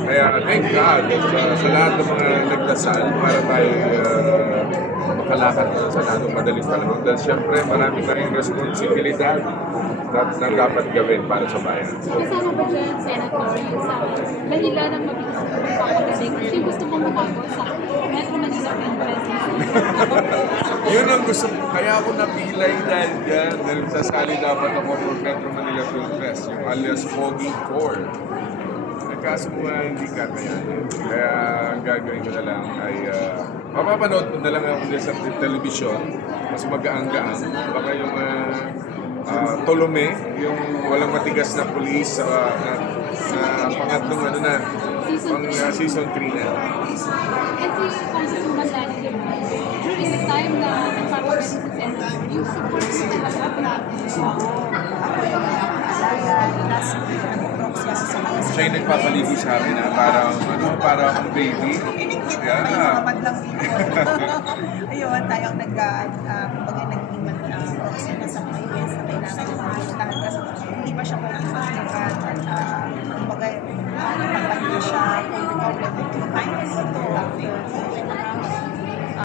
Kaya thank God sa lahat ng mga nagdasal para tayo makalakad sa lalong madaling panahon. Dahil siyempre marami tayong responsibilidad na dapat gawin para sa bayan. Kasama ba dyan, Senator, yung sa Manila ng mabilis na pagpapagaling? Kasi gusto mong makago sa Metro Manila Film Festival. Yun ang gusto ko. Kaya ako napilay dahil dyan. Dahil sasali dapat ako for Metro Manila Film Fest, yung alias Pogi Core. Kaso nga hindi kakayanin. Kaya ang gagawin ko na lang ay mapapanood ko na lang ako sa telebisyon. Mas magaang-gaang. Baka yung Tolome, yung walang matigas na pulis na pangatlong ano na, pang season 3 na. At si Congressman Manlani, during the time na nagpapagaling si Senator, yung support mo talaga na Siya yung nagpapaligo sa akin para akong baby. Yeah. Ayun, tayong kumbaga naging proxy na sa mga events na kailangan ng mga puntahan kasi hindi ba siya makikipagkakat at kumbaga napapaligo siya kung ikaw na time ito after